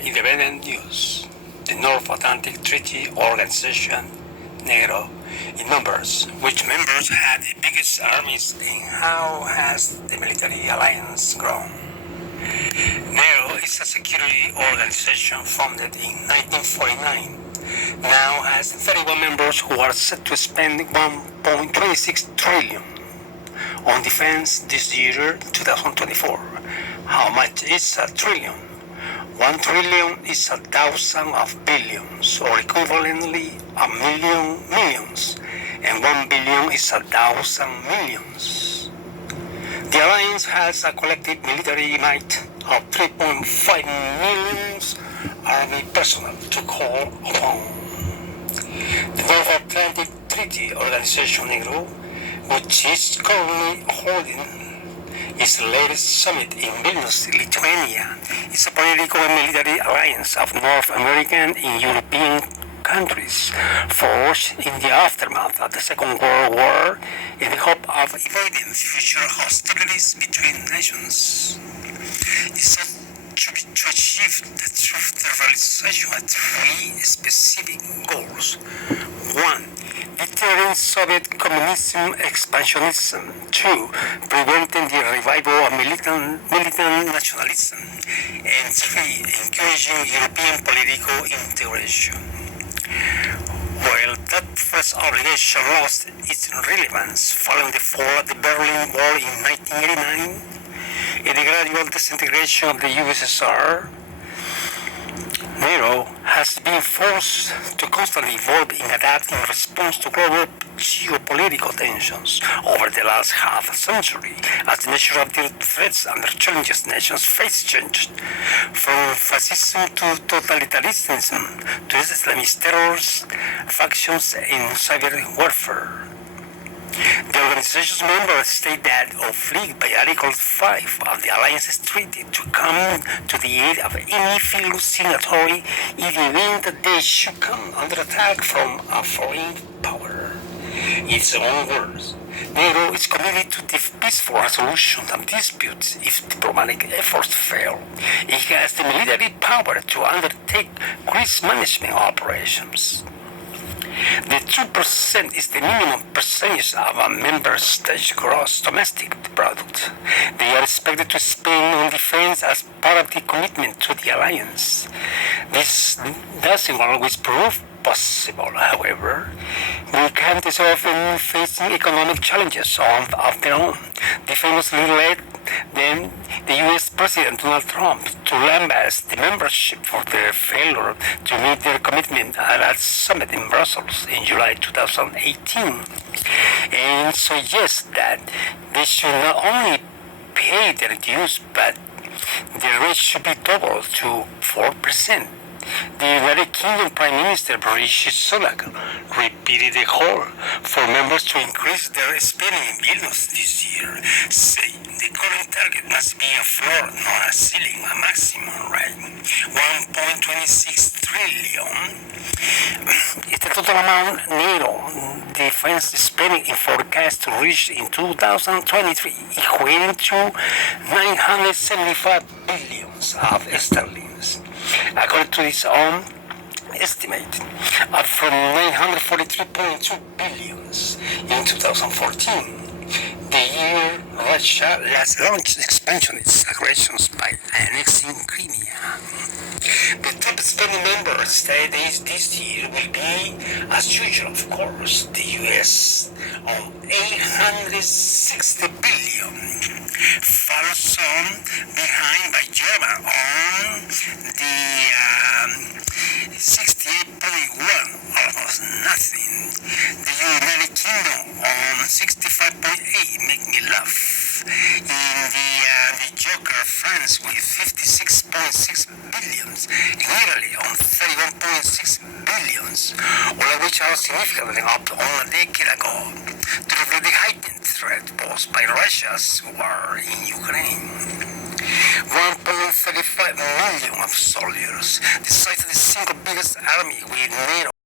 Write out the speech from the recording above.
independent news, the North Atlantic Treaty Organization, NATO, in numbers, which members had the biggest armies, and how has the military alliance grown? NATO is a security organization founded in 1949. Now has 31 members who are set to spend 1.26 trillion on defense this year, 2024. How much is a trillion? 1 trillion is 1,000 of billions, or equivalently a million millions, and 1 billion is 1,000 millions. The alliance has a collective military might of 3.5 million army personnel to call upon. The North Atlantic Treaty Organization, NEGRO, which is currently holding its latest summit in Vilnius, Lithuania, is a political and military alliance of North American and European countries forged in the aftermath of the Second World War in the hope of avoiding future hostilities between nations. It's to achieve the realization of three specific goals. 1. Deterring Soviet communism expansionism. 2. Preventing the revival of militant nationalism. And 3. Encouraging European political integration. While that first obligation lost its relevance following the fall of the Berlin Wall in 1989, in the gradual disintegration of the USSR, NATO has been forced to constantly evolve and adapt in response to global geopolitical tensions over the last half century, as the nature of the threats and the challenges nations face changed, from fascism to totalitarianism to Islamist terrors, factions, and cyber warfare. The organization's members state that, obliged by Article 5 of the Alliance's treaty, to come to the aid of any fellow signatory in the event that they should come under attack from a foreign power. In its own words, NATO is committed to the peaceful resolution of disputes if diplomatic efforts fail. It has the military power to undertake crisis management operations. The 2% is the minimum percentage of a member state's gross domestic product. They are expected to spend on defense as part of the commitment to the alliance. This doesn't always prove possible, however. The countries are often facing economic challenges of their own. They famously led then the U.S. President Donald Trump to lambast the membership for their failure to meet their commitment at that summit in Brussels in July 2018, and suggest that they should not only pay their dues, but the rate should be doubled to 4%. The United Kingdom Prime Minister Rishi Sunak repeated the call for members to increase their spending in Vilnius this year, saying the current target must be a floor, not a ceiling, a maximum rate. 1.26 trillion is the total amount NATO defense spending is forecast to reach in 2023, equating to 975 billions of sterlings. According to its own estimate, up from 943.2 billions in 2014. The year Russia last launched expansionist aggressions by annexing Crimea. The top spending member state this year will be, as usual, of course, the US on 860 billion, followed soon behind by Germany on the 68.1, almost nothing. The United Kingdom on 65.8, make me laugh. In the Joker, France with 56.6 billions, in Italy on 31.6 billions, all of which are significantly up on a decade ago, to reflect the heightened threat posed by Russia's war in Ukraine. 1.35 million of soldiers, the size of the single biggest army with NATO